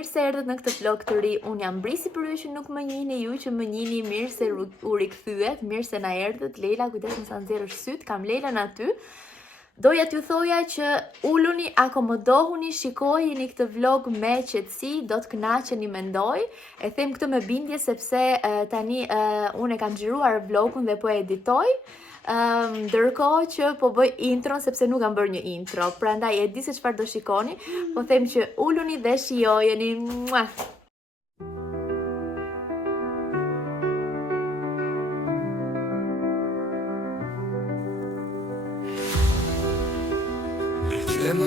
mirë se erdhët në këtë vlog të ri. Unë jam Brisi për ju që nuk më njihni, ju që më njihni mirë se u rikthyet, mirë se na erdhët. Leila, kujdes mos sa nxjerrësh syt, kam Leilën aty. Doja t'ju thoja që uluni, akomodohuni, shikojeni këtë vlog me qetësi, do të kënaqeni mendoj. E them këtë me bindje sepse tani unë e kam xhiruar vlogun dhe po e editoj. Ndërkohë që po bëj intro sepse nuk kam bërë një intro. Prandaj e di se çfarë do shikoni, po them që uluni dhe shijojeni. Mua.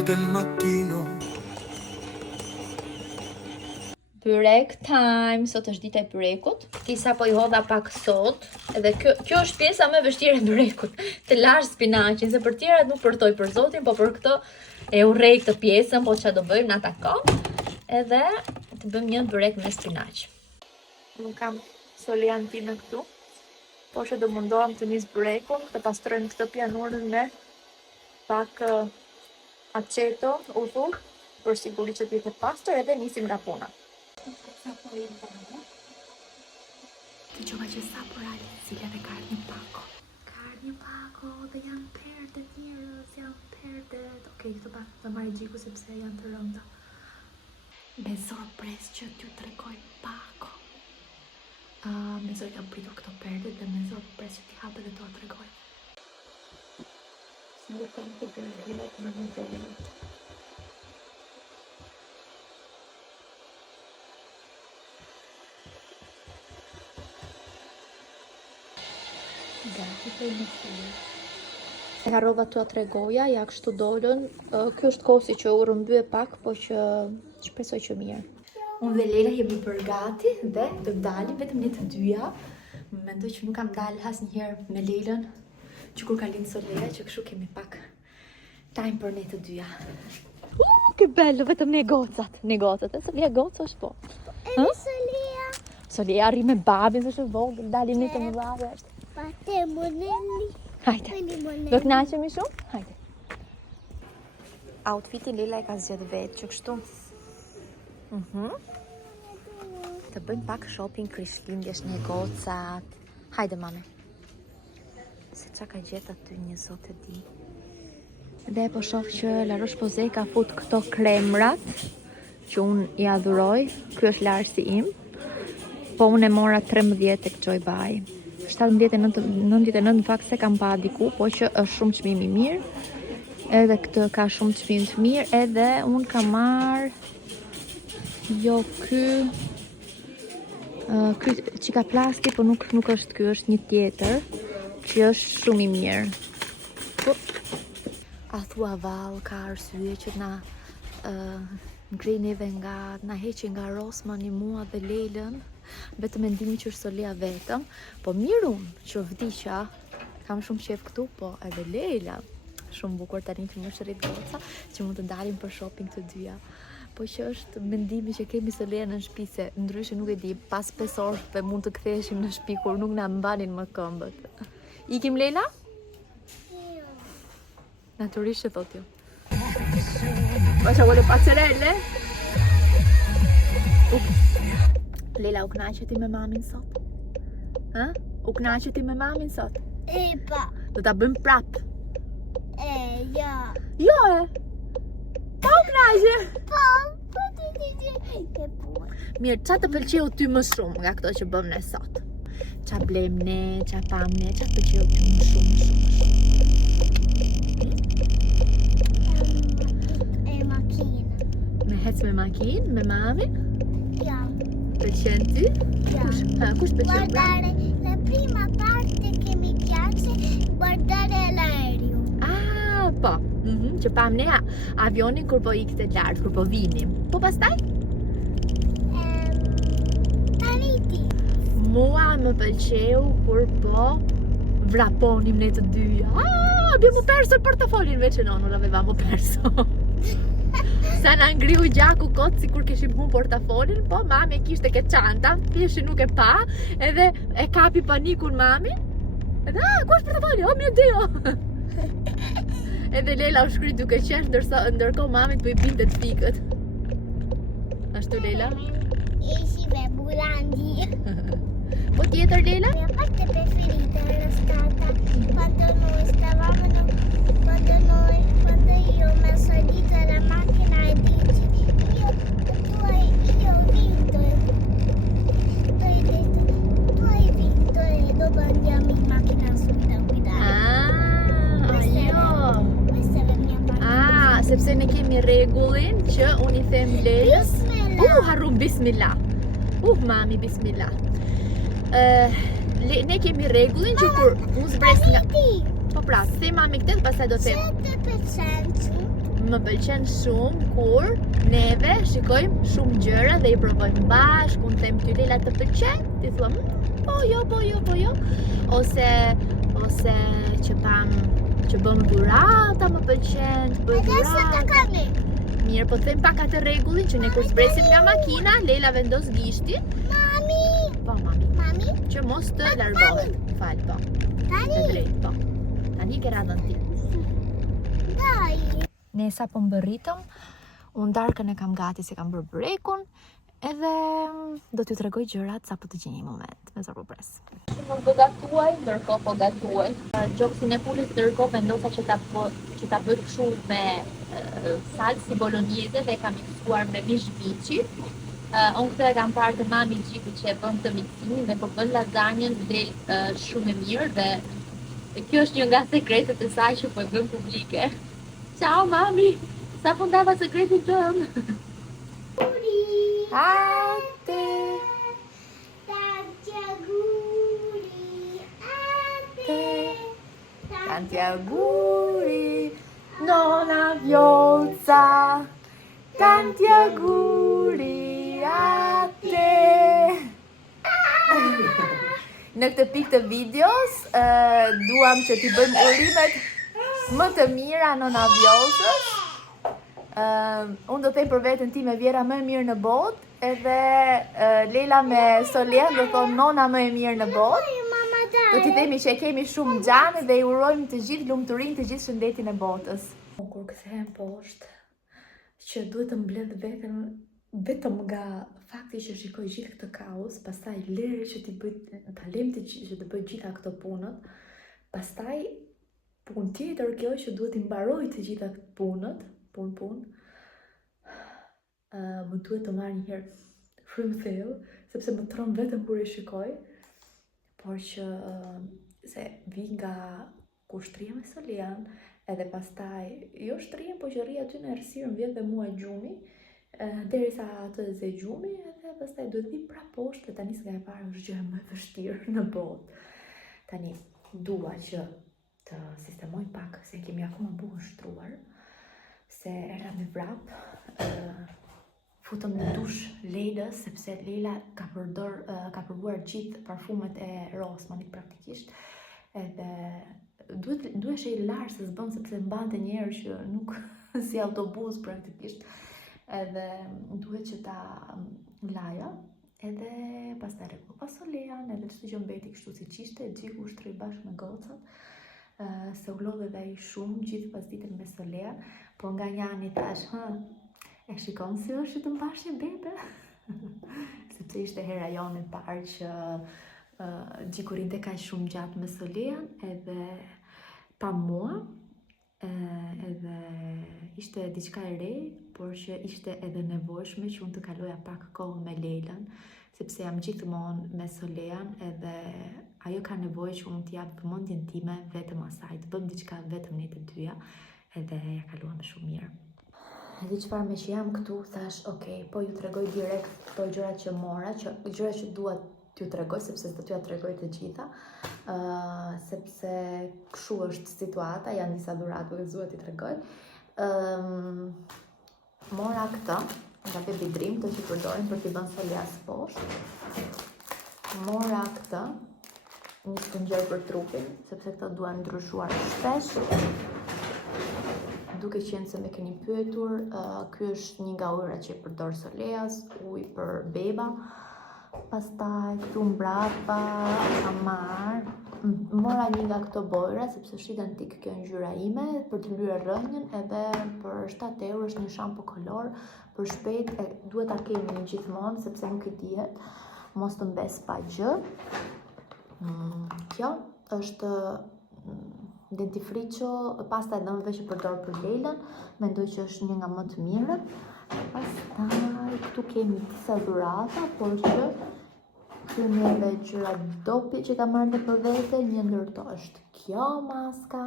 Del mattino. Byrek time, sot është dita e byrekut. Ti sapo i hodha pak sot, edhe kjo është pjesa më e vështirë e byrekut. Të lash spinaqin, se për tjerat nuk përtoj për zotin, po për këtë e urrej këtë pjesën, po çfarë do bëjmë në ata kohë. Edhe të bëjmë një byrek me spinaq. Nuk kam soliantinë këtu, po që do mundohem të nis byrekun, të pastrojmë këtë pianurën me pak aceto, uthull, për siguri që t'jetë pastër, edhe nisim nga puna. Të gjoha që saporali, cilja dhe carne pako. Carne pako dhe janë perdet njërës, janë perdet. Okej, këto pak të marrë gjiku sepse janë të rënda. Me sorpres që t'ju tregoj pako. Me zor kam pritur këto perdet dhe me sorpres që t'i hape dhe t'u tregoj. Së nuk kam të gërgjilet më në të E harrova t'ua tregoja, ja kështu dolën. Ky është kosi që u rrëmbye pak, po që shpresoj që mirë. Unë dhe Leila jemi përgati dhe do dalim vetëm ne të dyja. Mendoj që nuk kam dalë asnjëherë me Leilën, që kur ka lind Soleja, që kështu kemi pak time për ne të dyja. Che bello, vetëm ne gocat. Ne gocat, Soleja goca është po. Soleja. Soleja arri me babin, është vogël, dalim ne të mëdha. Pate monelli. Hajde. Do kënaqemi shumë? Hajde. Outfitin Leila e ka zgjedhë vetë, që kështu. Të bëjmë pak shopping krishtlindjesh në gocat. Hajde mame. Se qa ka gjetë aty një zot e di. Dhe po shoh që La Roche-Posay ka fut këto kremrat që unë i adhuroj. Ky është larsi im. Po unë e mora 13 tek Joy Buy. 17,99 në fakt se kam pa diku, po që është shumë çmim i mirë. Edhe këtë ka shumë çmim të mirë, edhe unë kam marr ky çika plasti, po nuk është ky, është një tjetër që është shumë i mirë. A thua val, ka arsye që na ngrej neve na heqi nga Rosmani mua dhe Leilën. Vetëm mendimi që është Soleja vetëm, po mirë unë që vdiqa, kam shumë qef këtu, po edhe Leila, shumë bukur tani që më shërrit goca, që mund të dalim për shopping të dyja. Po që është mendimi që kemi Soleja në shtëpi, se ndryshe nuk e di, pas 5 orëve mund të ktheheshim në shtëpi kur nuk na mbanin më këmbët. Ikim Leila? Jo. Naturisht e thot jo. Po që vole passerelle? Leila, u knaqe ti me mamin sot? Ha? U knaqe ti me mamin sot? Pa. Do ta bëjmë prap. Ja. Jo Pa u knaqe? Po ti. Mirë, qa të pëlqeu ty më shumë nga këto që bëm ne sot? Qa blem ne, qa pam ne, qa të pëlqeu ty më shumë? Makinë. Me hec me makinë, me mamin? Ja. Pëlqen ty? Ja. Kush pëlqeu? Guardare la prima parte che mi piace, guardare l'aereo. Po. Që pam ne avionin kur po ikte lart, kur po vinim. Po pastaj? Tani ti. Mua më pëlqeu kur po vraponim ne të dyja. Abbiamo perso il portafoglio, invece no, non l'avevamo perso. Sa na ngriu gjaku kot si kur kishim hu portafolin, po mami e kishte ke çanta, thjesht nuk e pa, edhe e kapi panikun mami. Edhe ku është portafoli? Oh mio Dio. Edhe Leila u shkri duke qesh, ndërkohë mami po i binte të fikët. Është këtu Leila? Eshive Burandi. Po tjetër Leila? La mia parte preferita era stata quando io ho messo a dito alla macchina e dici io ho vinto tu hai vinto e dopo andiamo in macchina subito a guidare. Questa è la mia parte. Sepse ne kemi rregullin që unë i them Leilës. Bismillah. Harrum bismillah. Mami bismillah. Ne kemi rregullin që kur unë zbres nga... Po pra, se mami këtë, pastaj do të them 7%. më pëlqen shumë kur neve shikojmë shumë gjëra dhe i provojmë bashkë, unë them ty Leila të pëlqen, ti thua po jo, ose që bëm dhurata më pëlqen, të bëj Adesso dhurata. tocca a me. Mirë, po them pak atë rregullin që ne kur zbresim nga makina, Leila vendos gishtin. Mami. Po mami, Mami. që mos të largohet. Fal, po. Të Dai. drejt, po. Tani ke radhën ti. Dai. Ne sa po mbërritëm, unë darkën e kam gati se kam bërë brekun, edhe do t'ju tregoj gjërat sa po të gjeni një moment, me sa po pres. Shumë do gatuaj, ndërkohë po gatuaj. Gjoksin e pulit ndërkohë vendosa që ta bëj kështu me salsi bolognese dhe kam miksuar me mish biçi. Unë këtë e kam parë të mami Gjiku që e bën të miksimin dhe po bën lasagnen del shumë e mirë dhe kjo është një nga sekretet e saj që po e bën publike. Ciao mami, sa fundava sekretin tënd? Ate! Tanti auguri a te. Tanti auguri, nonna Vjosa! Tanti auguri a te! Në këtë pikë të videos, duam që t'i bëjmë urimet më të mira nonna Vjosës. Unë do të them për veten time vjera më e mirë në botë, edhe Leila me Solen do thonë nona më e mirë në botë. Mama Do t'i themi që e kemi shumë gjane dhe i urojmë të gjithë lumturinë, të gjithë shëndetin e botës. Kur kthehem poshtë, që duhet të mbledh veten vetëm nga fakti që shikoj gjithë këtë kaos, pastaj lere që ta lëm që të bëj gjitha këto punët, pastaj punë tjetër kjo që duhet i mbaroj të gjitha këtë punët, më duhet të marrë një herë frymëthell, sepse më tron vetëm kur e shikoj, por që se vi nga kur shtrihem me Solian, edhe pastaj jo shtrihem, po që rri aty në errësirë, vjen dhe mua gjumi, derisa atë ze gjumi, edhe pastaj duhet vi prapë poshtë, dhe tani s'ka e parë është gjë më e vështirë në botë. Tani dua që të sistemoj pak, se kemi akoma bukur shtruar, se era me vrap, futëm në dush Leilës, sepse Leila ka përbuar gjithë parfumet e Rossmannit praktikisht, edhe duhesh e i larë se s'bën, sepse mbante njerë që nuk si autobus praktikisht, edhe duhet që ta laja, edhe pastaj rregulla Solean, edhe çdo gjë mbeti kështu siç ishte, Gjiku ushtri bashkë me gocat. Se u lodhe dhe i shumë gjithë pas ditën me Solean, por nga një ani thash, e shikon si është të mbash një bebe? Sepse ishte hera jonë e parë që Gjiku rinte kaq shumë gjatë me Solean, edhe pa mua, edhe ishte diçka e re, por që ishte edhe nevojshme që unë të kaloja pak kohë me Leilën, sepse jam gjithmonë me Solean, edhe ajo ka nevojë që unë t'jap vëmendjen time vetëm asaj, të bëm diçka vetëm ne të dyja, edhe ja kaluam shumë mirë. Edhe çfarë me që jam këtu, thash, okay, po ju tregoj direkt këto gjërat që mora, gjërat që dua t'ju tregoj, sepse do t'ju tregoj të gjitha, sepse kështu është situata, janë disa dhuratë që dua t'i tregoj. Mora këtë nga Baby Dream, të që përdorim për t'i bën Solias poshtë. Mora këtë, një spëngjer për trupin, sepse këto duan ndryshuar shpesh. Duke qenë se me keni pyetur, ky është një nga ujërat që i përdor Soleas, ujë për beba. Pastaj këtu mbrapa kam marrë, mora një nga këto bojra sepse është identik kjo ngjyra ime për të lyer rrënjën, edhe për 7 euro është një shampo kolor për shpejt, e duhet ta kemi gjithmonë sepse nuk i dihet mos të mbes pa gjë. Kjo është dentifricio, pasta e dëmëve që përdor për Leilën, mendoj që është një nga më të mirët. Pastaj këtu kemi disa dhurata, por që këtu edhe gjëra dopi që kam marrë për vete, një ndër to është kjo maska,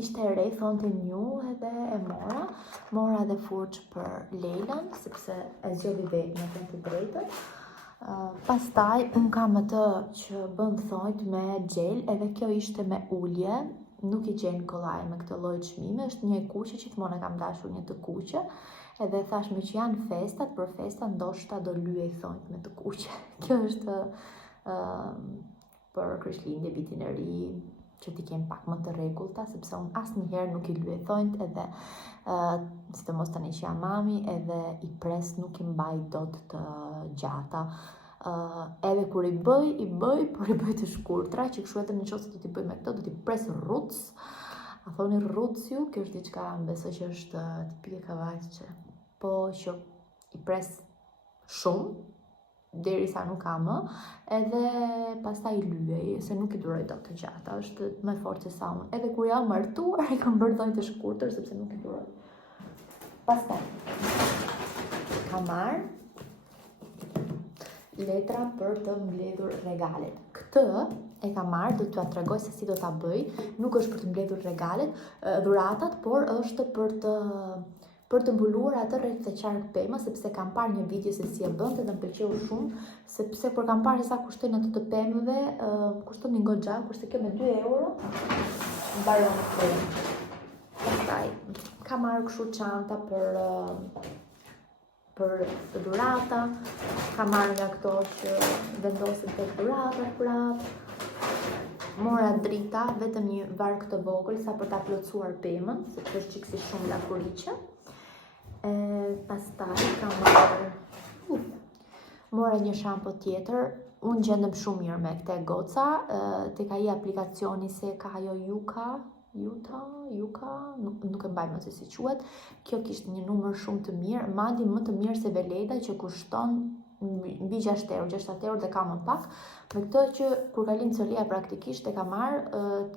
ishte e re, thonte nju edhe e mora edhe furç për Leilën, sepse e zgjodhi vetë me të drejtën. Pastaj unë kam atë që bën thonjt me gel, edhe kjo ishte me ulje, nuk i gjen kollaj me këtë lloj çmimi, është një kuqe që gjithmonë kam dashur një të kuqe, edhe thash me që janë festat, për festa ndoshta do lyej thonjt me të kuqe. Kjo është për Krishtlindje, vitin e ri, që ti kem pak më të rregullta, sepse unë asnjëherë nuk i lyej thonjt, edhe sidomos tani që jam mami, edhe i pres nuk i mbaj dot të gjata. Edhe kur i bëj, por i bëj të shkurtra, që kështu edhe nëse do t'i bëj me këto, do t'i pres rruc. A thoni rruc ju, kjo është diçka, besoj që është tipike kavajce, po që i pres shumë, derisa nuk ka më, edhe pastaj i lyej, se nuk i duroj dot të gjata, është më fort se sa unë. Edhe kur jam martuar, i kam bërë dhonjë të shkurtër, sepse nuk i duroj. Pastaj kam marrë letra për të mbledhur regalet. Këtë e kam marrë, do t'ua tregoj se si do ta bëj. Nuk është për të mbledhur regalet, dhuratat, por është për të mbuluar atë rreth të qark pemë, sepse kam parë një video se si e bënte dhe më pëlqeu shumë, sepse por kam parë se sa kushtojnë ato të pemëve, kushton një goxha, kurse kjo me 2 euro mbaron pemë. Pastaj kam marrë kështu çanta për dhurata, kam marrë nga këto që vendosin tek dhuratat prap. Mora drita, vetëm një varg të vogël sa për ta plotësuar pemën, sepse është çiksi shumë lakuriçe. Pastaj kam marrë mora një shampo tjetër. Unë gjendem shumë mirë me këtë goca, tek ai aplikacioni se ka ajo Yuka, nuk e mbaj më se si quhet. Kjo kishte një numër shumë të mirë, madje më të mirë se Veleda që kushton mbi 6 euro, 6 euro dhe ka më pak. Me këtë që kur ka lind Solia praktikisht e ka marrë,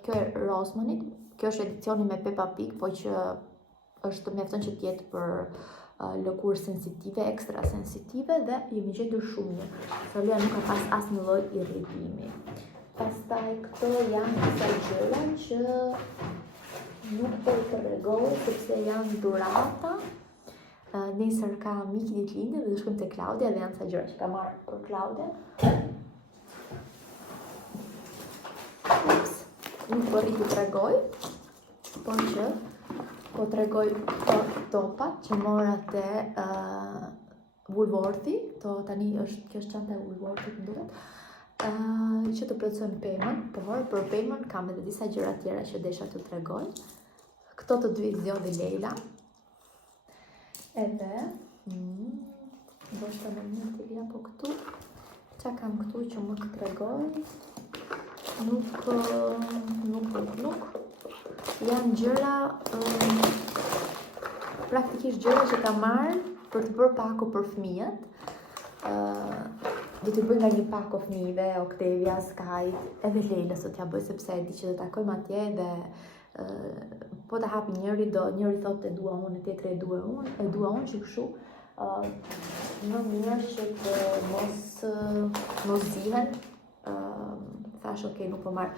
kjo e Rosmanit, kjo është edicioni me Peppa Pig, po që është mjafton që t'jetë për lëkurë sensitive, ekstra sensitive, dhe jemi gjetur shumë mirë. Solia nuk ka pas asnjë lloj irritimi. Pastaj këto janë disa gjëra që nuk po i tregoj sepse janë dhurata. Nesër ka miki ditëlindje dhe do shkojmë te Klaudia dhe janë ca gjëra që ka marrë për Klaudia. Nuk po i tregoj, por që po tregoj topat që mora te Woolworthi, tani kjo është çanta e Woolworthit më duket. Që të plotësojmë pemën, por për pemën kam edhe disa gjëra tjera që desha të tregoj. Këto të dy i zgjodhi Leila. Edhe ndoshta në një të vija po këtu. Qa kam këtu që më këtë tregoj? Nuk. Janë gjëra, praktikisht gjëra që kam marrë për të bërë paku për fëmijët. Do t'i bëj nga një pako fëmijëve, Octavia, Sky, edhe Leila sot t'ja bëj sepse e di që do takojmë atje dhe po ta hapi njëri thotë e dua unë, e tjetri e dua unë që kështu më mirë që të mos zihen. Thash ok, nuk po marr.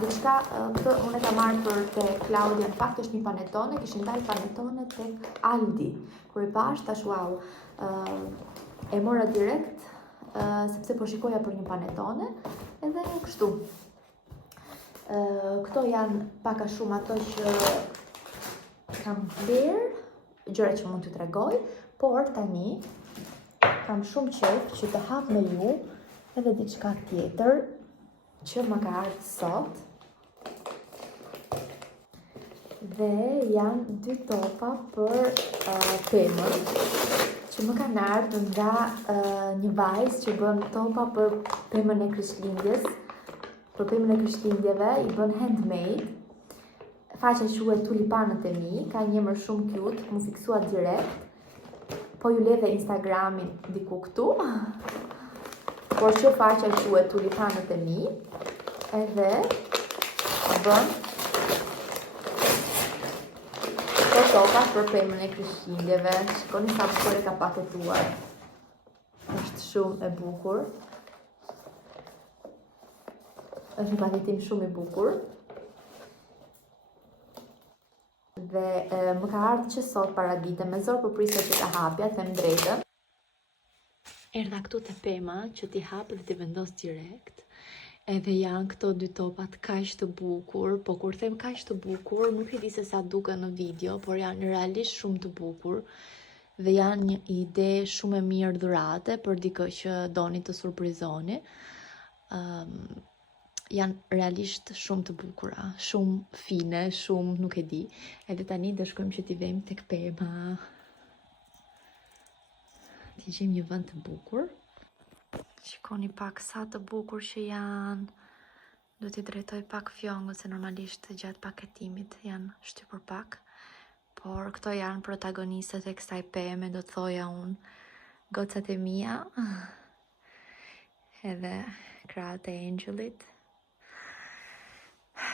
Diçka këtë unë e kam marrë për te Klaudia, në fakt është një panetone, kishin dalë panetone tek Aldi. Kur i pash thash wow, e mora direkt. Sepse po shikoja për një panetone, edhe kështu. Këto janë paka shumë ato që kam blerë, gjëra që mund të tregoj, por tani kam shumë qejf që të hap me ju edhe diçka tjetër që më ka ardhur sot. Dhe janë 2 topa për pemën që më kanë ardhur nga një vajzë që bën topa për pemën e Krishtlindjes. Për pemën e Krishtlindjeve i bën handmade. Faqja quhet Tulipanët e mi, ka një emër shumë cute, mu fiksua direkt. Po ju le dhe Instagramin diku këtu. Por që faqja quhet Tulipanët e mi, edhe bën toka për pemën e Krishtlindjeve. Shikoni sa bukur e ka paketuar. Është shumë e bukur. Është një paketim shumë i bukur. Dhe më ka ardhur që sot para dite me zor po prisja që ta hapja, them drejtën. Erdha këtu te pema që ti hap dhe ti vendos direkt. Edhe janë këto dy topat kaq të bukur, po kur them kaq të bukur, nuk e di se sa duken në video, por janë realisht shumë të bukur dhe janë një ide shumë e mirë dhurate për dikë që doni të surprizoni. Janë realisht shumë të bukura, shumë fine, shumë nuk e di. Edhe tani do shkojmë që t'i vejmë tek pema. T'i gjejmë një vend të bukur. Shikoni pak sa të bukur që janë. Do t'i drejtoj pak fjongët se normalisht gjatë paketimit janë shtypur pak. Por këto janë protagonistët e kësaj peme, do të thoja unë. Gocat e mia. Edhe krahët e Angelit.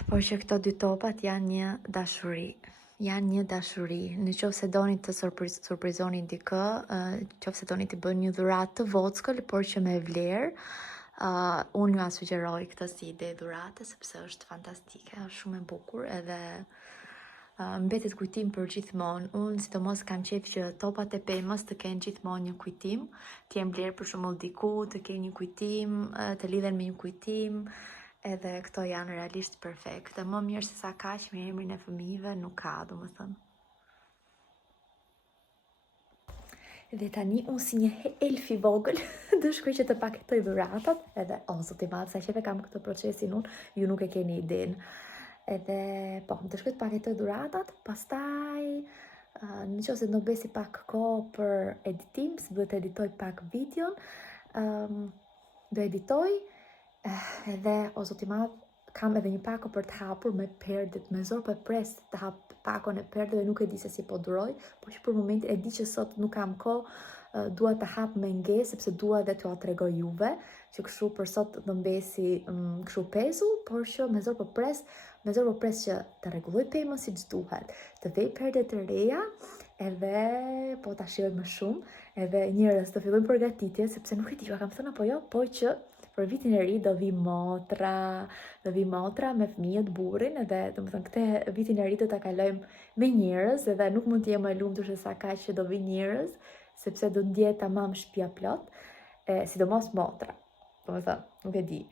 Por që këto dy topat janë një dashuri. Janë një dashuri. Në qoftë se doni të surprizoni dikë, qoftë se doni të bëni një dhuratë të vockël, por që me vlerë, unë ju sugjeroj këtë si ide dhurate sepse është fantastike, është shumë e bukur edhe mbetet kujtim për gjithmonë. Unë sidomos kam qejf që topat e pemës të kenë gjithmonë një kujtim, të jem vlerë për shembull diku, të kenë një kujtim, të lidhen me një kujtim. Edhe këto janë realisht perfekte. Më mirë se sa kaq me emrin e fëmijëve nuk ka, domethënë. Dhe tani unë si një elfi vogël do shkoj që të paketoj dhuratat, edhe zoti i madh, sa që kam këtë procesin unë, ju nuk e keni idenë. Edhe po, do shkoj të paketoj dhuratat, pastaj nëse do besi pak kohë për editim, se duhet të editoj pak videon, do editoj. Edhe o zoti madh, kam edhe një pako për të hapur me perdet, me zor për pres të hap pakon e perdeve, nuk e di se si po duroj, por që për momentin e di që sot nuk kam kohë, dua të hap me nge, sepse dua dhe t'ua tregoj juve, që kështu për sot do mbesi kështu pezull, por që me zor për pres që të rregulloj pemën siç duhet, të vej perdet të reja, edhe po ta shijoj më shumë, edhe njerëz të fillojnë përgatitje, sepse nuk e di, ju kam thënë apo jo, po që për vitin e ri do vi motra me fëmijët, burrin, edhe domethënë këtë vitin e ri do ta kalojmë me njerëz, edhe nuk mund të jem më e lumtur se sa kaq që do vi njerëz, sepse do ndjehet tamam shtëpia plot, sidomos motra. Domethënë, nuk e di.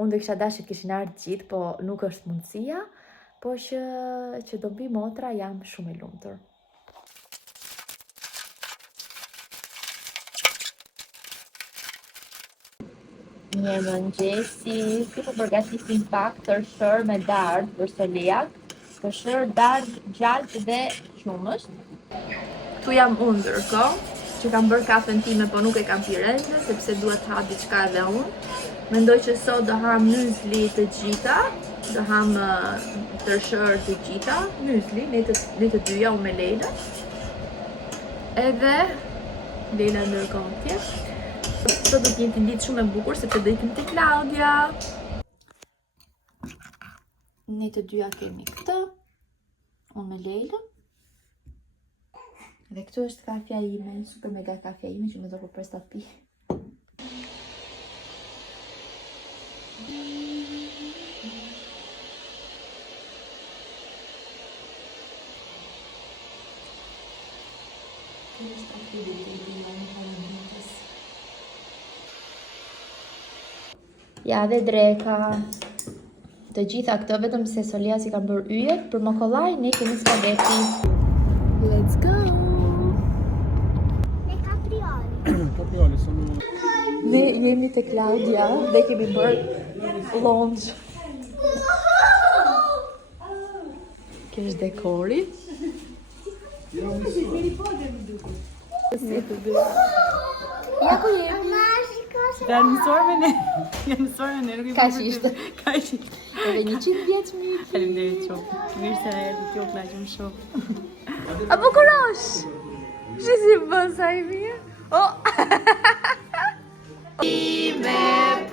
Unë do kisha dashur të kishin ardhur gjithë, po nuk është mundësia, po që do vi motra jam shumë e lumtur. Mirë mëngjesi, si po përgatisim pak tërshër me dardhë për seliak, tërshër, dardhë, gjalt dhe qumësht. Këtu jam unë ndërkohë, që kam bërë kafen time, po nuk e kam pirende, sepse duhet të ha diçka edhe unë. Mendoj që sot do ham mysli të gjitha, do ham tërshër të gjitha, mysli, ne të dyja unë me Leila. Edhe Leila ndërkohë tjetë. Sot do t'jetë një ditë shumë e bukur, sepse do ikim te Claudia. Ne të dyja kemi këtë, unë me Leila. Dhe këtu është kafja ime, super mega kafja ime që më do për ta pi. Ja dhe dreka. Të gjitha këto vetëm se Solia si ka bërë yjet, për mokollaj ne kemi spaghetti. Let's go! Le caprioli. Caprioli sono... Ne jemi te Claudia dhe kemi bërë lounge. Kjo është dekori. Ja ku jemi? Janë mësuar me ne. Janë mësuar me ne. Kaq ishte. Kaq ishte. Edhe 100 vjeç mirë. Faleminderit shumë. Mirë se erdhi ti, u kënaqem shumë. A bukurosh? Shi si bën sa i mirë? Oh! Me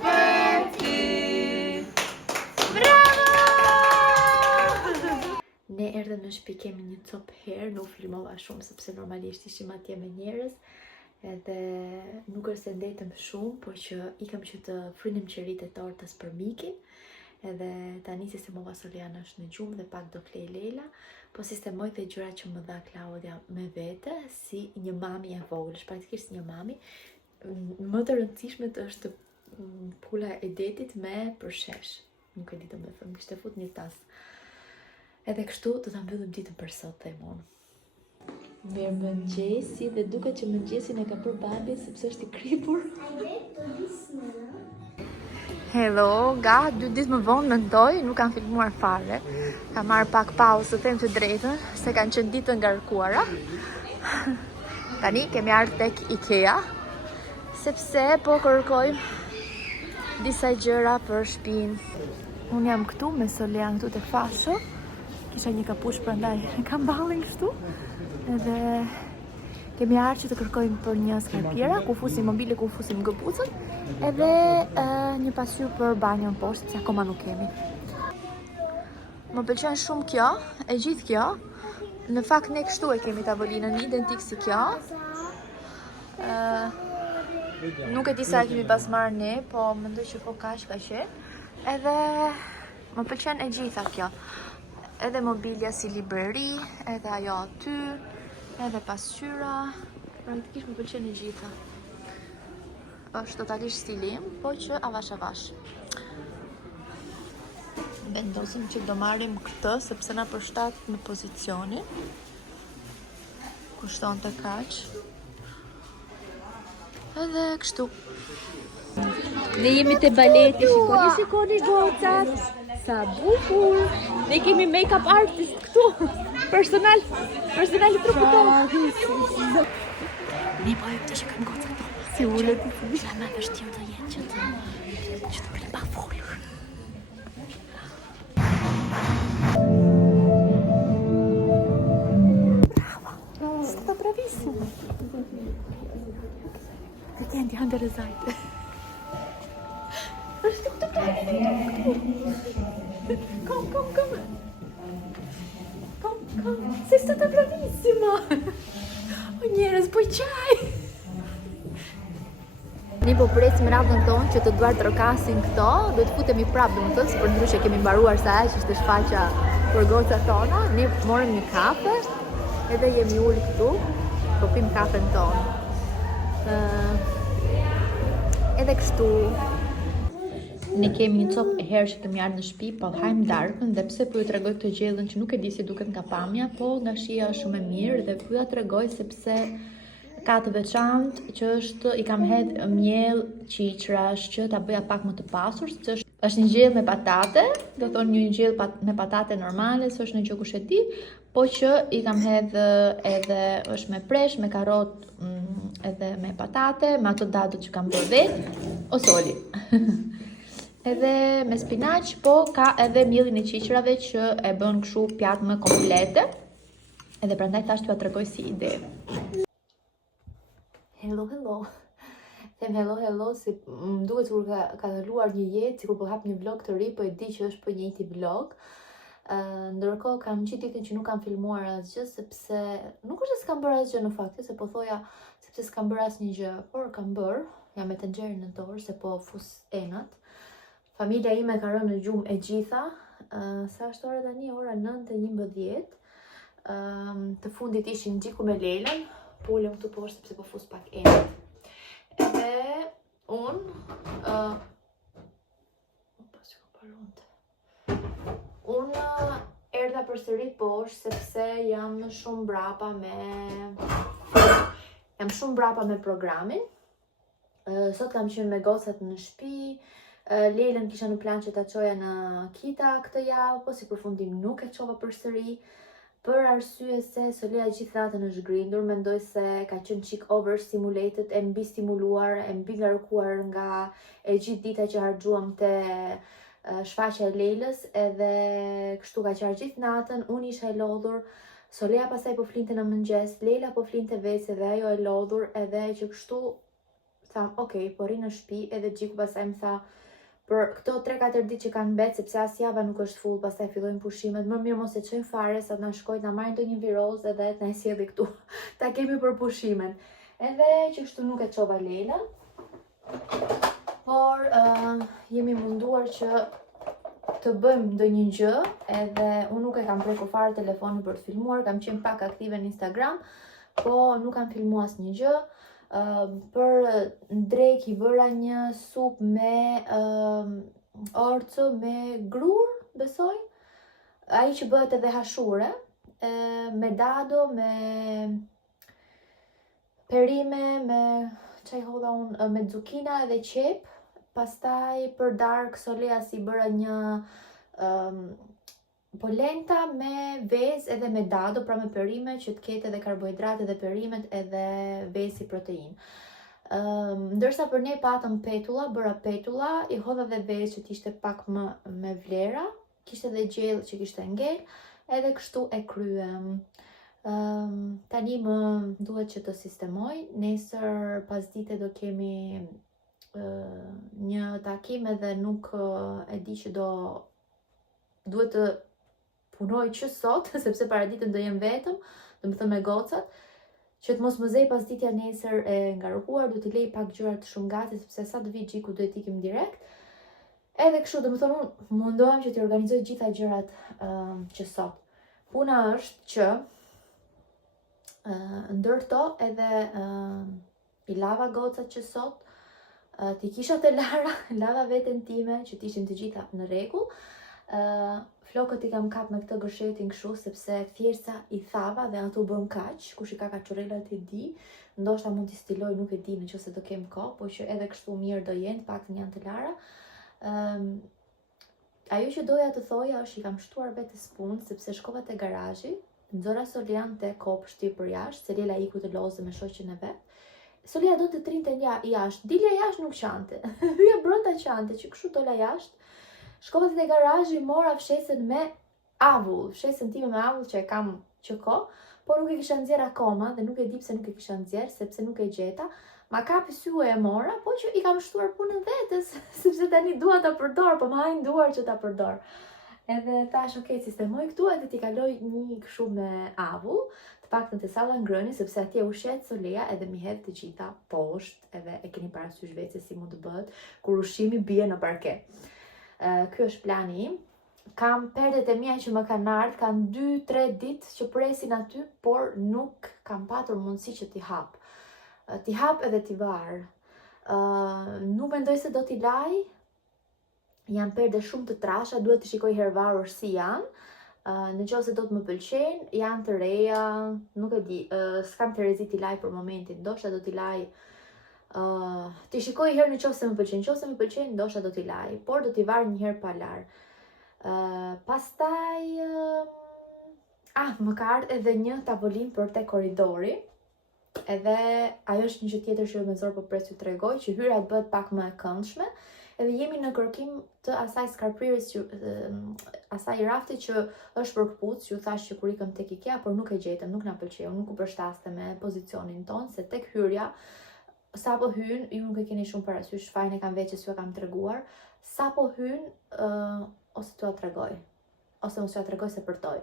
për ty. Bravo! Ne erdhëm në shtëpi, kemi një copë herë, nuk filmova shumë sepse normalisht ishim atje me njerëz. Edhe nuk është se ndetëm shumë, por që ikëm që të frinim qerit e tortës për mikin. Edhe tani sistemova Soliana është në gjumë dhe pak do flej Leila, po sistemoj dhe gjëra që më dha Klaudia me vete, si një mami e vogël, është praktikisht një mami. Më të rëndësishmet është pula e detit me përshesh. Nuk e di të më thëmë, kishte fut një tas. Edhe kështu do ta mbyllim ditën për sot, them unë. Mirë mëngjesi, dhe duket që mëngjesin e ka për babi sepse është i kripur. Hello, ga 2 ditë më vonë mendoj, nuk kam filmuar fare. Kam marrë pak pauzë, të them të drejtën, se kanë qenë ditë ngarkuara. Tani kemi ardhur tek IKEA, sepse po kërkojmë disa gjëra për shtëpinë. Unë jam këtu me Solian këtu tek Fasho. Kisha një kapush prandaj kam ballin kështu. Edhe kemi ardhur që të kërkojmë për një skarpiera, ku fusim mobile, ku fusim gëbucën, edhe një pasqyrë për banjon poshtë, sepse akoma nuk kemi. Më pëlqen shumë kjo, e gjithë kjo. Në fakt ne kështu e kemi tavolinën identik si kjo. Nuk e di sa e kemi pas marrë ne, po mendoj që po kaq ka qenë. Edhe më pëlqen e gjitha kjo. Edhe mobilja si libreri, edhe ajo aty, edhe pasqyra, praktikisht më pëlqen e gjitha. Është totalisht stilim, po që avash. Vendosim që do marrim këtë, sepse na përshtat në pozicionin. Kushton të kaq. Edhe kështu. Ne jemi te baleti, shikoni gocat. Sa bukur. Ne kemi make-up artist këtu. Personal i trupit tonë. Ne po e të shikojmë gocat tonë. Si ullet. Që me vështirë të jetë që të ullet pa folur. Bravo. Stata bravissimo. Ti tieni under the side. Kom. Sei stata bravissima. O njerëz, po qaj. Ne po presim radhën tonë që të duar të trokasin këto, do të futemi prapë, domethënë, se përndryshe kemi mbaruar sa aq, është shfaqja për gocat tona. Ne morëm një kafe, edhe jemi ul këtu, po pim kafen tonë. Edhe kështu. Ne kemi një copë e herë që kemi ardhur në shtëpi, po hajmë darkën, dhe pse po ju tregoj këtë gjellën që nuk e di si duket nga pamja, po nga shija është shumë e mirë dhe po ja tregoj sepse ka të veçantë që është, i kam hedh miell qiqrash që ta bëja pak më të pasur, sepse është një gjellë me patate, do thonë një gjellë me patate normale, s'është në gjë kush e di, po që i kam hedh edhe është me presh, me karrot, edhe me patate, me ato dadët që kam bërë vetë, o soli. Edhe me spinaq, po ka edhe mielin e qiqrave që e bën kështu pjatë më komplete. Edhe prandaj thash t'ua tregoj si ide. Hello. Them hello, si më duket sikur ka kaluar një jetë, sikur po hap një vlog të ri, po e di që është po njëjti vlog. Ndërkohë kam qitë ditën që nuk kam filmuar asgjë, sepse nuk është se s'kam bërë asgjë në fakt, se po thoja sepse s'kam bërë asnjë gjë, por kam bërë, jam me tenxherin në dorë se po fus enat. Familja ime ka rënë në gjumë e gjitha, sa është ora tani, ora 9:11. Të fundit ishin gjiku me Leilën, polem këtu poshtë sepse po fus pak enat. Edhe unë erdha përsëri poshtë sepse jam shumë mbrapa me programin. Sot kam qenë me gocat në shtëpi. Leilën kisha në plan që ta çoja në kita këtë javë, po si përfundim nuk e çova përsëri. Për arsye se Solea gjithë natën është grindur, mendoj se ka qenë çik overstimulated, e mbi stimuluar, e mbi ngarkuar nga e gjithë dita që harxuam te shfaqja e Lelës, edhe kështu ka qarë gjithë natën, unë isha e lodhur, Solea pasaj po flinte në mëngjes, Lela po flinte veç edhe ajo e lodhur, edhe që kështu tham, okej, po rri në shtëpi, edhe Gjiku pasaj më tha, për këto 3-4 ditë që kanë mbet, sepse as java nuk është full, pastaj fillojnë pushimet, më mirë mos e çojnë fare, sa të na shkojnë, na marrin ndonjë virozë edhe të na sjellë këtu. Ta kemi për pushimet. Edhe që kështu nuk e çova Lelën. Por jemi munduar që të bëjmë ndonjë gjë, edhe unë nuk e kam prekur fare telefonin për të filmuar, kam qenë pak aktive në Instagram, po nuk kam filmuar asnjë gjë. Për drek i bëra një sup me orzo me grur, besoj. Ai që bëhet edhe hashure, me dado, me perime, me çaj holla unë, me zukina edhe qep. Pastaj për dark Solea si bëra një polenta me vezë edhe me dado, pra me perime që të ketë edhe karbohidrate edhe perimet edhe vezë si protein. Ndërsa për ne patëm petulla, bëra petulla, i hodha dhe vezë që t'ishte pak më me vlera, kishte edhe gjellë që kishte ngel, edhe kështu e kryem. Tani më duhet që të sistemoj, nesër pas dite do kemi një takim edhe nuk e di që duhet të punoj që sot, sepse para ditën do jem vetëm, do më thëmë me gocat, që të mos më zej pas ditja nesër e ngarkuar, do t'i lej pak gjërat shumë gati, sepse sa të vi Gjiku do t'i ikim direkt. Edhe kështu, do më thëmë unë mundohem që t'i organizoj gjitha gjërat që sot. Puna është që ndërto edhe i lava gocat që sot, t'i kisha të lava veten time, që t'ishin të gjitha në rregull. Flokët i kam kap me këtë gërshetin kështu, sepse thjeshta i thava dhe ato bëm kaq, kush i ka kaçorellat i di, ndoshta mund t'i stiloj, nuk e di nëse do kem kohë, po që edhe kështu mirë do jenë, paktën janë të lara. Ajo që doja të thoja është i kam shtuar vetes punë, sepse shkova te garazhi, nxora Solian te kopshti për jashtë, se Lela iku të lozë me shoqen e vet. Solia do të trinte jashtë, dilja jashtë nuk qante, hyja brenda qante, që kështu dola jashtë. Shkova te garazhi, mora fshesën me avull, fshesën time me avull që e kam që ko, por nuk e kisha nxjerr akoma dhe nuk e di pse nuk e kisha nxjerr, sepse nuk e gjeta. Ma kapi sy e mora, po që i kam shtuar punën vetes, sepse tani dua ta përdor, po më hajnë duar që ta përdor. Edhe thash, ok, sistemoj këtu edhe t'i kaloj një kështu me avull, të paktën te salla ngrëni, sepse atje ushet Solea edhe mi hedh të gjitha poshtë, edhe e keni parasysh vetë se si mund të bëhet kur ushqimi bie në parke. Ky është plani im. Kam perdet e mia që më kanë ardhur, kanë 2-3 ditë që presin aty, por nuk kam patur mundësi që t'i hap. T'i hap edhe t'i var. Nuk mendoj se do t'i laj. Janë perde shumë të trasha, duhet të shikoj herë varur si janë. Në qoftë se do të më pëlqejnë, janë të reja, nuk e di, s'kam të rezi t'i laj për momentin, ndoshta do t'i laj. T'i shikoj herë në qoftë se më pëlqejnë, ndoshta do t'i laj, por do t'i var një herë pa lar. Pastaj më ka ardhur edhe një tavolin për te korridori. Edhe ajo është një gjë tjetër që me zor po pres t'ju tregoj, që hyra të bëhet pak më e këndshme. Edhe jemi në kërkim të asaj skarprirës, asaj rafti që është për këpucë, ju thash që kur ikëm tek IKEA, por nuk e gjetëm, nuk na pëlqeu, nuk u përshtaste me pozicionin ton, se tek hyrja sa po hyn, ju nuk e keni shumë parasysh, fajin e kam veç që s'ju kam treguar, sa po hyn, ose t'ua tregoj, ose mos t'ua tregoj se përtoj.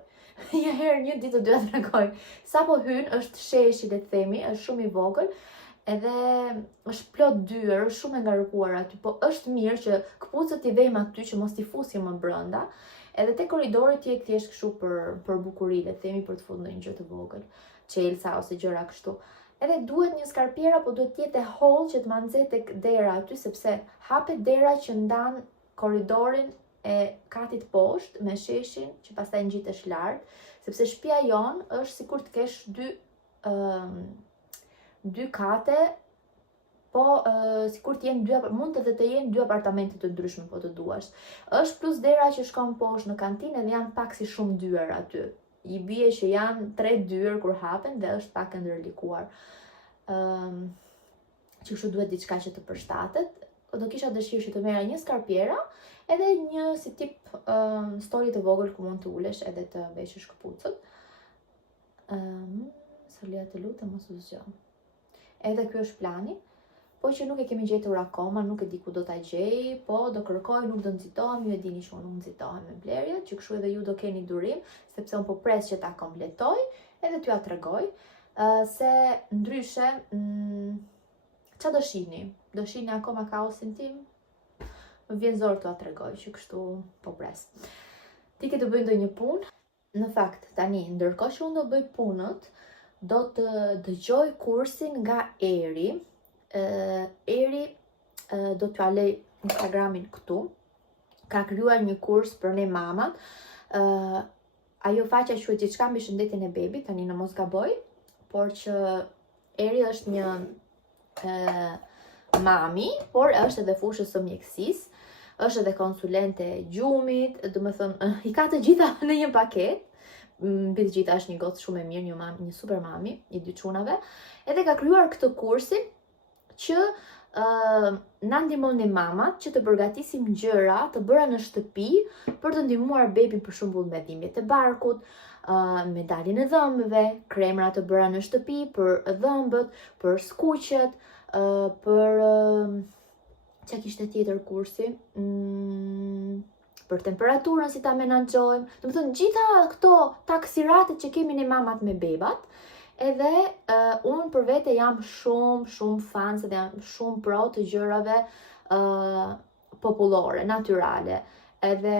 Një ditë t'ua tregoj. Sa po hyn, është sheshi, le të themi, është shumë i vogël, edhe është plot dyer, është shumë e ngarkuar aty, po është mirë që këpucët i vejmë aty që mos t'i fusim më brenda, edhe te korridori ti e thjesht kështu për bukuri, le të themi, për të futur ndonjë gjë të vogël, çelsa ose gjëra kështu. Edhe duhet një skarpiera, po duhet jetë e hollë që të ma nxehet tek dera aty, sepse hapet dera që ndan korridorin e katit poshtë me sheshin që pastaj ngjitesh lart, sepse shtëpia jon është sikur të kesh dy kate, po sikur të jenë mund të jenë 2 apartamente të ndryshme po të duash. Është plus dera që shkon poshtë në kantinë dhe janë pak si shumë dyer aty. i bie që janë 3 dyrë kur hapen dhe është pak e ndërlikuar. Që kështu duhet diçka që të përshtatet. Do kisha dëshirë që të merra një skarpjera edhe një si tip stoli të vogël ku mund të ulesh edhe të veshësh këpucët. Salia të lutem mos u zgjo. Edhe ky është plani. Po që nuk e kemi gjetur akoma, nuk e di ku do ta gjej, po do kërkoj, nuk do nxitohem, ju e dini që unë nuk nxitohem me blerjet, që kështu edhe ju do keni durim, sepse unë po pres që ta kompletoj, edhe t'ju ja tregoj, se ndryshe, qa do shihni? Do shihni akoma kaosin tim? Më vjen zor t'ua tregoj, që kështu po pres. Ti ke të bëj ndonjë punë? Në fakt, tani, ndërkohë që unë do bëj punët, do të dëgjoj kursin nga Eri. Eri do t'ja lej Instagramin këtu. Ka krijuar një kurs për ne mamat. Ajo faqja quhet diçka mbi shëndetin e bebit, tani në mos gaboj, por që Eri është një mami, por është edhe fushës së mjekësisë, është edhe konsulente e gjumit, domethënë i ka të gjitha në një paketë. Mbi të gjitha është një gotë shumë e mirë, një super mami i dy çunave, edhe ka krijuar këtë kursin që na ndihmon ne mamat që të përgatisim gjëra të bëra në shtëpi për të ndihmuar bebin, për shembull me dhimbjet e barkut, me daljen e dhëmbëve, kremra të bëra në shtëpi për dhëmbët, për skuqet, për çka kishte tjetër kursi, për temperaturën si ta menaxhojmë. Domethënë gjitha këto taksiratet që kemi ne mamat me bebat. Edhe unë për vete jam shumë fans dhe jam shumë pro të gjërave popullore, natyrale. Edhe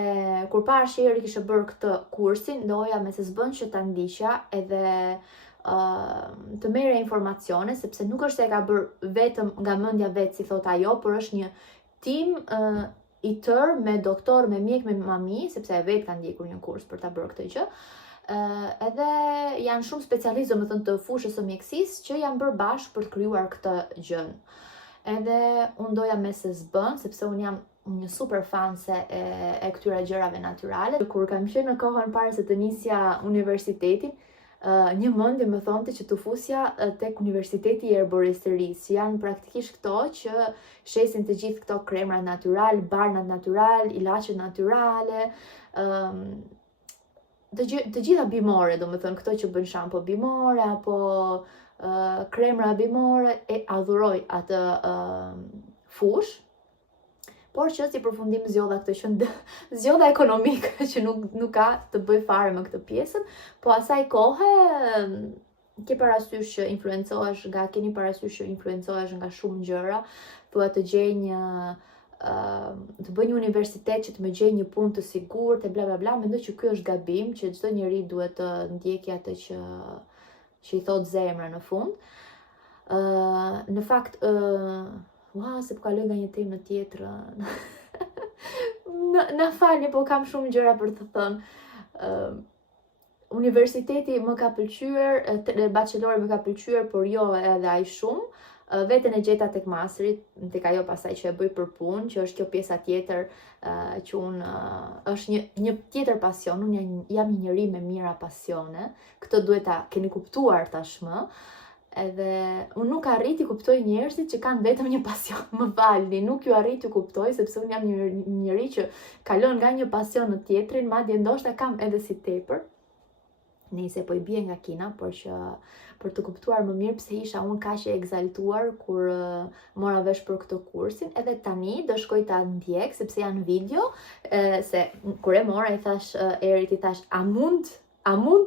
kur para Eri kishte bërë këtë kursin, doja me se s'bën që ta ndiqja edhe të merre informacione, sepse nuk është se e ka bërë vetëm nga mendja vet, si thot ajo, por është një tim i tërë me doktor, me mjek, me mami, sepse e vet ka ndjekur një kurs për ta bërë këtë gjë. Edhe janë shumë specialistë, domethënë të fushës së mjekësisë, që janë bërë bashkë për të krijuar këtë gjën. Edhe unë doja me se s'bën, sepse unë jam një super fanse e këtyre gjërave natyrale. Kur kam qenë në kohën para se të nisja universitetin, një mendje më thonte që të fusja tek Universiteti i Herboristerisë. Janë praktikisht këto që shesin të gjithë këto kremra natyral, barnat natyral, ilaçet natyrale, të gjitha bimore, domethënë këto që bën shampo bimore apo kremra bimore, e adhuroj atë fush, por që si përfundim zgjodha këtë që zgjodha ekonomike që nuk ka të bëj fare me këtë pjesën, po asaj kohe keni parasysh që influencohesh nga shumë gjëra, thua të gjej të bëj një universitet që të më gjej një punë të sigurt e bla bla bla. Mendoj që ky është gabim, që çdo njeri duhet të ndjekë atë që i thot zemra në fund. Në fakt, se po kaloj nga një temë në tjetër. Na falni, po kam shumë gjëra për të thënë. Universiteti më ka pëlqyer, bachelori më ka pëlqyer, por jo edhe ai shumë. Veten e gjeta tek masterit, tek ajo pasaj që e bëj për punë, që është kjo pjesa tjetër, që unë është një tjetër pasion. Unë jam një njeri me mira pasione. Këtë duhet ta keni kuptuar tashmë. Edhe unë nuk arrit i kuptoj njerëzit që kanë vetëm një pasion. Më falni, nuk ju arrit i kuptoj, sepse unë jam një njeri që kalon nga një pasion në tjetrin, madje ndoshta kam edhe si tepër. Nëse po i bie nga kina, por që për të kuptuar më mirë pse isha unë kaq e egzaltuar kur mora vesh për këtë kursin. Edhe tani do shkoj ta ndjek, sepse janë video, se kur e mora i thash Erit, i thash, a mund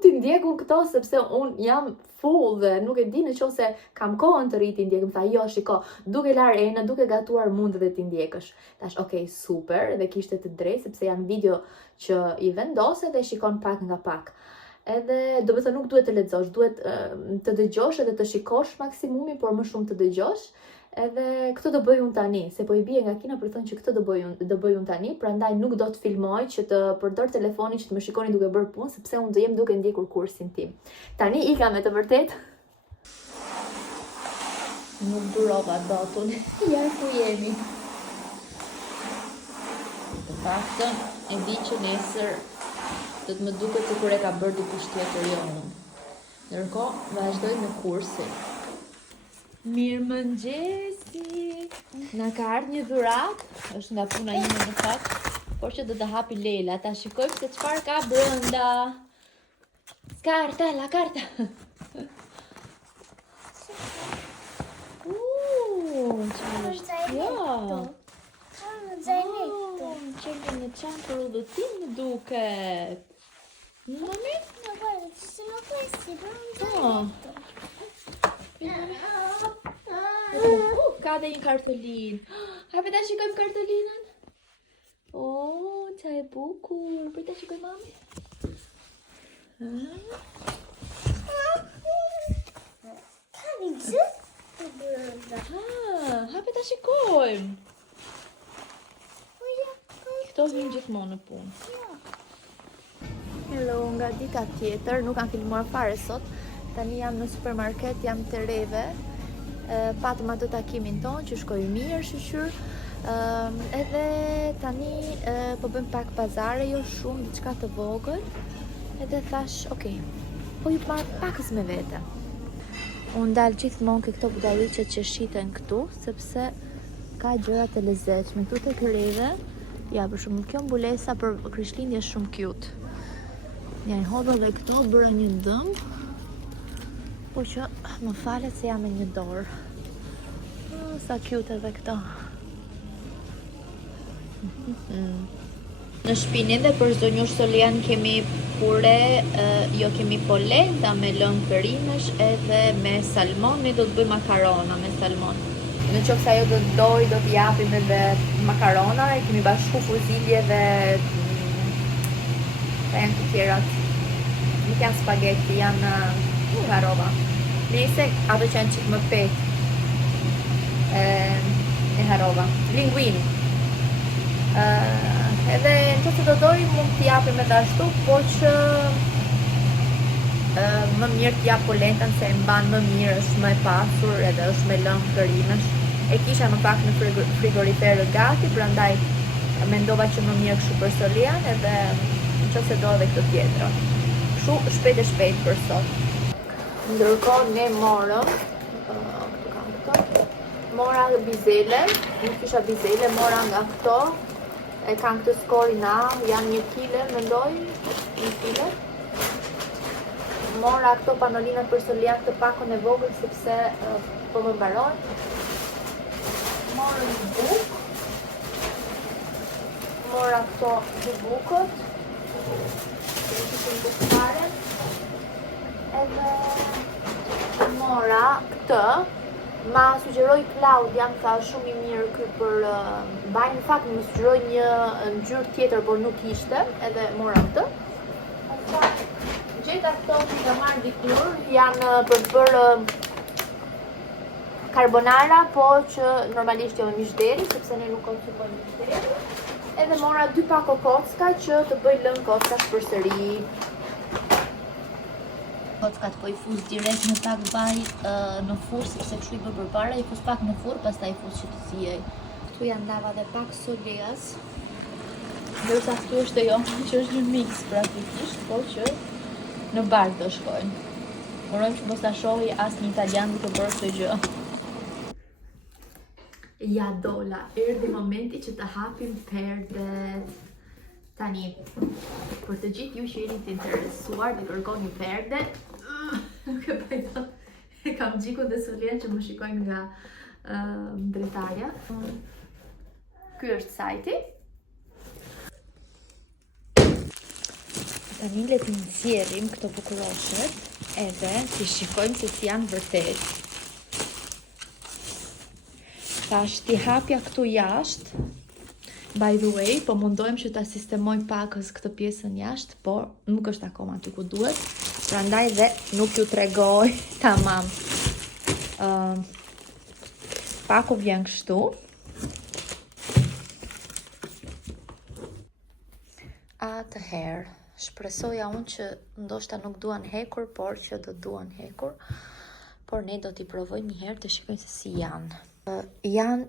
të ndjekun këto, sepse unë jam full dhe nuk e di nëse kam kohën të rrit të ndjek. Më tha, jo, shiko, duke larë Ena, duke gatuar mund edhe të ndjekësh. Thash, okay, super, dhe kishte të drejtë, sepse janë video që i vendose dhe shikon pak nga pak. Edhe do të thënë nuk duhet të lexosh, duhet të dëgjosh edhe të shikosh maksimumi, por më shumë të dëgjosh. Edhe këtë do bëj unë tani, se po i bie nga kina për thënë që këtë do bëj unë tani, prandaj nuk do të filmoj që të përdor telefonin që të më shikoni duke bërë punë, sepse unë do jem duke ndjekur kursin tim. Tani ika me të vërtet. Nuk durova dotun. Ja ku jemi. Të paktën e di që nesër do të më duket sikur e ka bërë dikush tjetër jo unë. Ndërkohë, vazhdoj me kursin. Mirëmëngjesi. Na ka ardhur një dhuratë, është nga puna ime në fakt, por që do të hapi Leila. Ta shikojmë se çfarë ka brenda. Carta, la carta. Çfarë është kjo? C'è një çantë për udhëtim më duket. Mami? No, guarda, ci sono questi, però non Ka dhe një kartolinë. Hajde ta shikojmë kartolinën. Qa e bukur. Për ta shikoj mami. Hajde ta shikojmë. Këto vijnë gjithmonë në punë. Hello, nga dita tjetër, nuk kam filmuar fare sot. Tani jam në supermarket, jam të reve. Patëm atë takimin tonë që shkoj mirë, shqyr. Edhe tani po bëjmë pak pazare, jo shumë, diçka të vogël. Edhe thash, okay, po ju marr pakës me vete. Unë dalë gjithmonë ke këto budalliqet që shiten këtu, sepse ka gjëra të lezetshme. Këtu tek reve, ja për shumë kjo mbulesa për Krishtlindje është shumë cute. Ja i hodha dhe këto, bëra një dëm, po që më falet se jam me një dorë. Sa cute edhe këto. Në shpinin dhe për zonjush Solian kemi pure, jo kemi polenta me lëng perimesh edhe me salmon, ne do të bëjmë makarona me salmon. Në qoftë se ajo do të doj, do të japim edhe makarona, e kemi bashku fuzilje dhe janë të tjerat. Nuk janë spaghetti, janë harova. Nëse ato që janë qikë më pet e harova. Linguini. Edhe në qoftë se do doj, mund t'i japim edhe ashtu, po që më mirë t'jap polentën se e mban më mirë, është më e pasur edhe është me lëng perimesh. E kisha më pak në frigorifer gati, prandaj mendova që më mirë kështu për Solian edhe në qoftë se do edhe këtë tjetër. Kështu shpejt e shpejt për sot. Ndërkohë ne morëm, mora bizele, nuk kisha bizele, mora nga këto, e kanë këtë skorina, janë 1 kile, mendoj, 1 kile. Mora këto panolinat për Solian të pakon e vogël, sepse po më mbarojnë. Mora një buk, mora këto 2 bukët, edhe mora këtë, ma sugjeroj Claudia, më tha shumë i mirë këtë për bajnë, në fakt më sugjeroj një ngjyrë tjetër, por nuk ishte, edhe mora këtë. Gjeta këto që ka marrë dikur, janë për bërë carbonara, po që normalisht jo me mishderi, sepse ne nuk konsumojmë mishderi. Edhe mora 2 pako kocka që të bëj lëng kockash përsëri. Kockat po i fus direkt në pak vaj në furr, sepse kështu i bë përpara, i fus pak në furr, pastaj i fus që të ziej. Këtu janë lava dhe pak soleas. Ndërsa këtu është jo, që është një mix praktikisht, po që në bar do shkojnë. Urojmë që mos ta shohi asnjë italian duke bërë këtë gjë. Ja dola, erdhi momenti që të hapim perdet. Tani, për të gjithë ju që jeni të interesuar të kërkoni perde, nuk e pajton, e kam gjikun dhe Solian që më shikojnë nga dretarja. Ky është sajti. Tani le të nxjerrim këto bukuroshet edhe të shikojmë se si janë vërtet. Tash t'i hapja këtu jashtë. By the way, po mundohem që ta sistemoj pakës këtë pjesën jashtë, por nuk është akoma aty ku duhet. Prandaj dhe nuk ju tregoj tamam. Paku vjen kështu. Atëherë, shpresoja unë që ndoshta nuk duan hekur, por që do duan hekur. Por ne do t'i provojmë një herë të shikojmë se si janë. Janë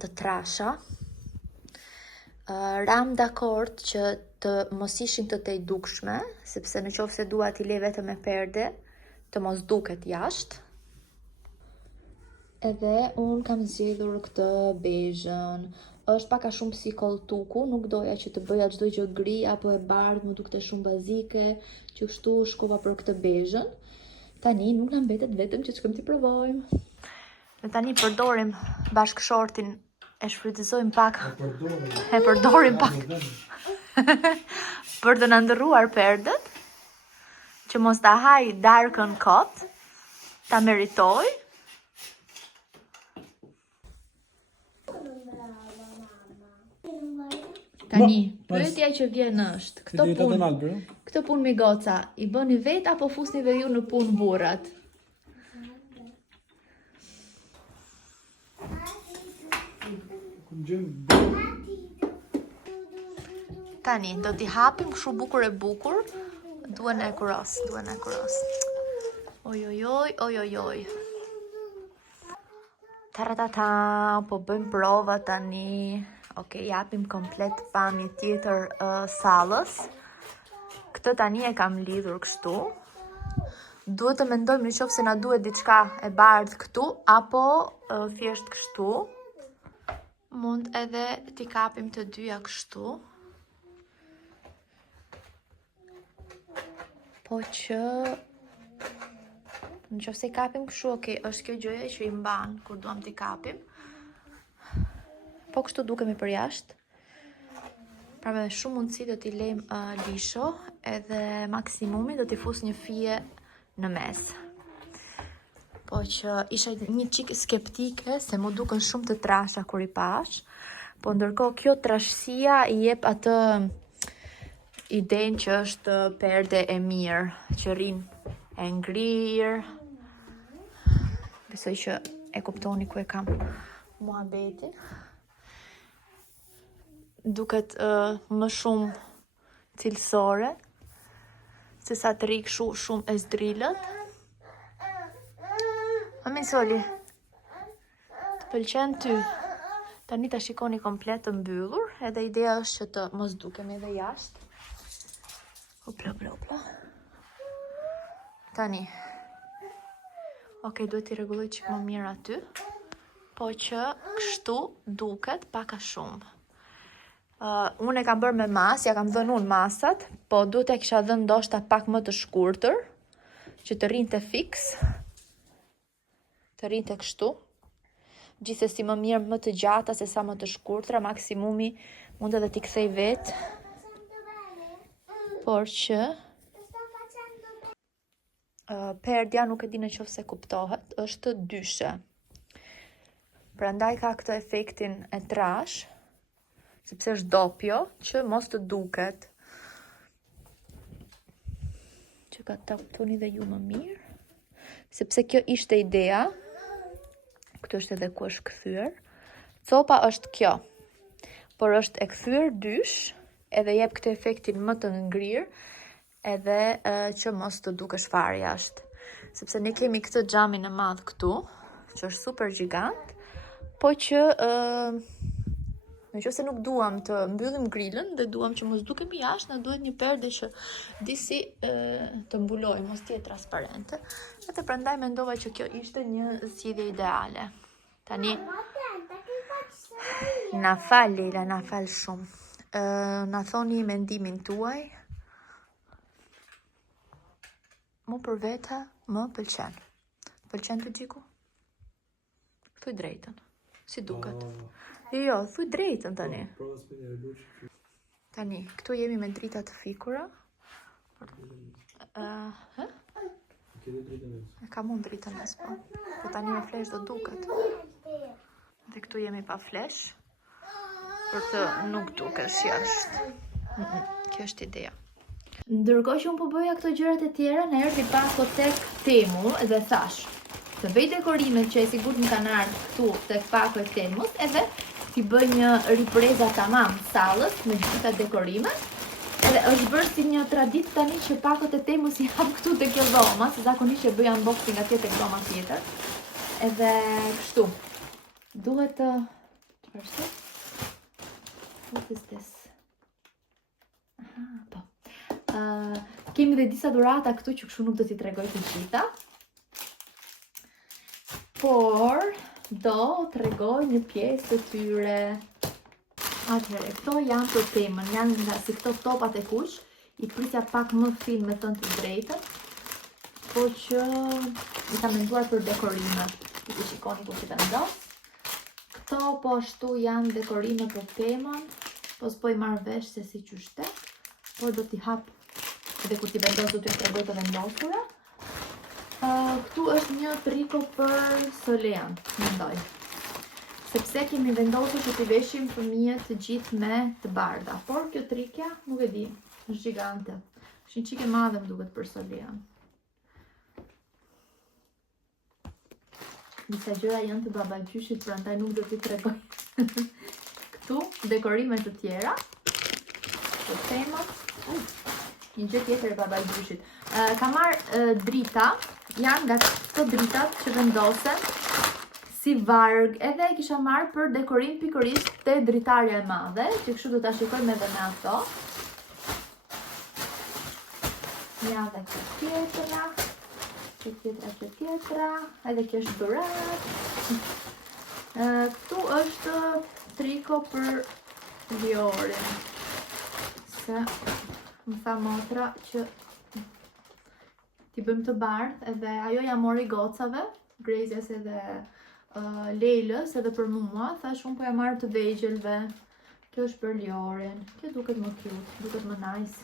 të trasha. Ram dakord që të mos ishin të tej dukshme, sepse në qoftë se dua t'i lej vetëm me perde, të mos duket jashtë. Edhe unë kam zgjedhur këtë bezhën. Është pak a shumë si koltuku, nuk doja që të bëja çdo gjë gri apo e bardhë, më dukte shumë bazike, që kështu shkova për këtë bezhën. Tani nuk na mbetet vetëm që të shkojmë t'i provojmë. Dhe tani përdorim bashkëshortin, e shfrytëzojmë pak. E përdorim pak. Për të na ndërruar perdet, që mos ta haj darkën kot, ta meritoj. Tani, pyetja që vjen është, këtë punë mi goca, i bëni vet apo fusni dhe ju në punë burrat? Tani, do t'i hapim kështu bukur e bukur, duhen e kuros. Oj. Taratata, po bëjmë prova tani. Okej, japim komplet pamje tjetër sallës. Këtë tani e kam lidhur kështu. Duhet të mendojmë në qoftë se na duhet diçka e bardhë këtu, apo thjesht kështu. Mund edhe t'i kapim të dyja kështu. Po që në qoftë se i kapim kështu, okej, është kjo gjëja që i mban kur duam t'i kapim. Po kështu dukemi për jashtë. Pra me shumë mundësi do t'i lejmë lisho, edhe maksimumi do t'i fus një fije në mes. Po që isha një çik skeptike se mu duken shumë të trasha kur i pash, po ndërkohë kjo trashësia i jep atë idenë që është perde e mirë, që rrin e ngrirë. Besoj që e kuptoni ku e kam muhabetin. Duket më shumë cilësore, se sa të rikë shumë e zdrilët. Amin Soli, të pëlqen ty. Tani ta shikoni komplet të mbyllur, edhe ideja është që të mos dukemi edhe jashtë. Opla. Tani. Okej, duhet t'i rregulloj çik më mirë aty, po që kështu duket pak a shumë. Unë e kam bërë me masë, ja kam dhënë unë masat, po duhet e kisha dhënë ndoshta pak më të shkurtër, që të rrinte fiks, të rrinte kështu. Gjithsesi më mirë më të gjata se sa më të shkurtra, maksimumi mund edhe t'i kthej vetë. Por që perdja nuk e di në qoftë se kuptohet, është dyshe. Prandaj ka këtë efektin e trash, sepse është dopjo që mos të duket. Që ka ta kuptoni dhe ju më mirë. Sepse kjo ishte ideja. Këtu është edhe ku është kthyer. Copa është kjo. Por është e kthyer dysh, edhe jep këtë efektin më të ngrirë, edhe që mos të dukesh fare jashtë. Sepse ne kemi këtë xhamin e madh këtu, që është super gjigant, po që nëse nuk duam të mbyllim grillën dhe duam që mos dukemi jashtë, na duhet një perde që disi të mbulojë, mos të jetë transparente. Edhe prandaj mendova që kjo ishte një zgjidhje ideale. Tani na fal Leila, na fal shumë. Na thoni mendimin tuaj. Mu për veta më pëlqen. Pëlqen të Gjiku? Thuj drejtën. Si duket? Jo, thuj drejtën tani. Tani, këtu jemi me drita të fikura. Kam unë dritën mes, po tani me flesh do duket. Dhe këtu jemi pa flesh, për të nuk dukesh jashtë. Kjo është ideja. Ndërkohë që unë po bëja këto gjërat e tjera, në erdhi Pako tek Temu dhe thash, të bëj dekorimet që e sigurt më kanë ardhur këtu tek Pako e Temus, edhe t'i bëj një ripreza tamam sallës me gjitha dekorimet. Edhe është bërë si një traditë tani që Pakot e Temus jam këtu tek kjo dhoma, se zakonisht e bëj unboxing atje tek dhoma tjetër. Edhe kështu. Duhet të What is this? Aha, po. Kemi dhe disa dhurata këtu që kështu nuk do t'i tregoj të gjitha. Por do tregoj një pjesë të tyre. Atëherë, këto janë për pemën, janë nga si këto topat e kuq, i prisja pak më fin me thënë të drejtën, po që i ka menduar për dekorime, i të shikoni ku që të vendos. Këto po ashtu janë dekorime për pemën, po s'po i marrë vesh se si qyshte, por do t'i hap edhe kur t'i vendos do t'ju tregoj të vendosura. Këtu është një triko për Solean, mendoj. Sepse kemi vendosur që t'i veshim fëmijët të gjithë me të bardha. Por kjo trikja, nuk e di, është gjigante. Është një qike madhe më duket për Solean. Disa gjëra janë të babagjyshit, prandaj nuk do t'i tregoj. Këtu, dekorime të tjera. Për tema. Një gjë tjetër e babagjyshit. Ka marrë drita, janë nga këto dritat që vendosen si varg, edhe e kisha marrë për dekorim pikërisht te dritarja e madhe, që kështu do t'a shikojmë edhe me ato. Ja dhe kjo tjetra, edhe kjo është dhurat. Këtu është triko për Liorin. Se më tha motra që t'i bëjmë të bardh, edhe ajo ja mori gocave, Grezjes edhe Lejlës edhe për mua, thash unë po ja marrë të vegjelve. Kjo është për Liorin. Kjo duket më cute, duket më nice.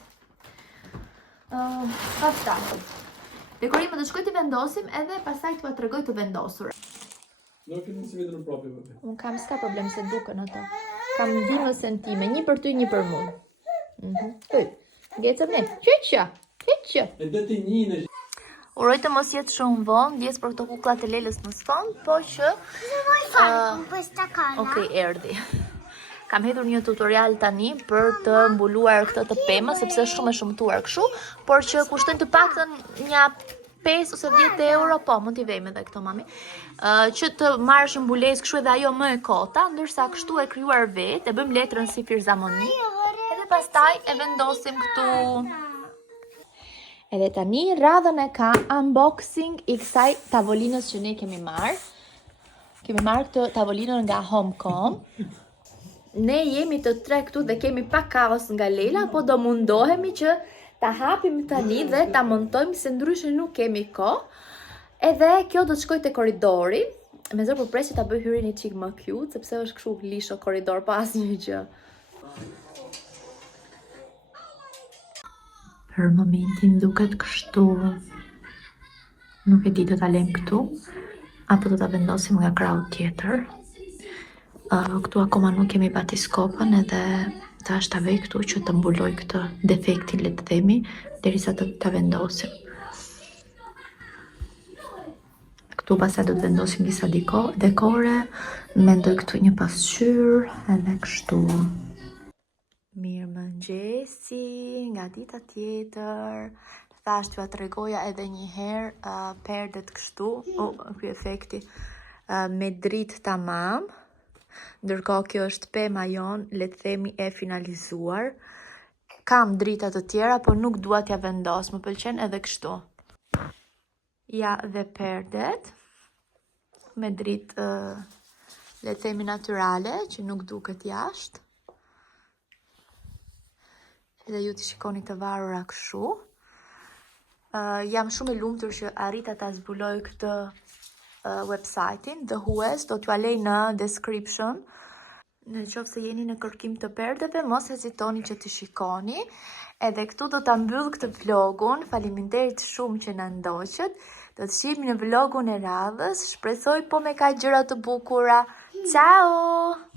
Pastaj dekorimet do shkoj t'i vendosim edhe pastaj t'ua tregoj të vendosur. Nuk keni si vetëm proprio vetë. Unë kam s'ka problem se duken ato. Kam 12 centime, një për ty, një për mua. Ngecëm ne. Qyqja. E dhe ti njëne. Uroj të mos jetë shumë vonë, ndjes për këto kuklat e Lelës në sfond, po që... Okej, erdhi. Kam hedhur një tutorial tani për të mbuluar këtë të pemës, sepse është shumë e shëmtuar kështu, por që kushtojnë të paktën një 5 ose 10 euro, po, mund t'i vejmë edhe këto mami, që të marrësh një mbulesë kështu edhe ajo më e kota, ndërsa kështu e krijuar vetë, e bëjmë letrën si firzamoni, edhe pastaj e vendosim këtu. Edhe tani radhën e ka unboxing i kësaj tavolinës që ne kemi marrë. Kemi marrë këtë tavolinën nga Home.com. Ne jemi të tre këtu dhe kemi pak kaos nga Lela, po do mundohemi që ta hapim tani dhe ta montojmë se ndryshe nuk kemi kohë. Edhe kjo do të shkoj te korridori. Me zë përpres që ta bëj hyrjen një çik më cute, sepse është kështu lisho korridor pa asnjë gjë. Për momentin duket kështu. Nuk e di do ta lejmë këtu apo do ta vendosim nga krau tjetër. Këtu akoma nuk kemi batiskopën edhe tash ta vej këtu që të mbuloj këtë defektin, le të themi, derisa të ta vendosim. Këtu pastaj do të vendosim disa dekore, mendoj këtu një pasqyrë edhe kështu. Mirëmëngjesi, nga dita tjetër. Thash t'ua tregoja edhe një herë perdet kështu, ky efekti me dritë tamam. Ndërkohë kjo është pema jon, le të themi e finalizuar. Kam drita të tjera, por nuk dua t'ja vendos, më pëlqen edhe kështu. Ja dhe perdet me dritë le të themi natyrale, që nuk duket jashtë. Edhe ju të shikoni të varura kështu. Jam shumë e lumtur që arrita ta zbuloj këtë website-in, The Hues, do t'ju lej në description. Në qoftë se jeni në kërkim të perdeve, mos hezitoni që të shikoni. Edhe këtu do ta mbyll këtë vlogun. Faleminderit shumë që na ndoqët. Do të shihemi në vlogun e radhës. Shpresoj po me ka gjëra të bukura. Ciao!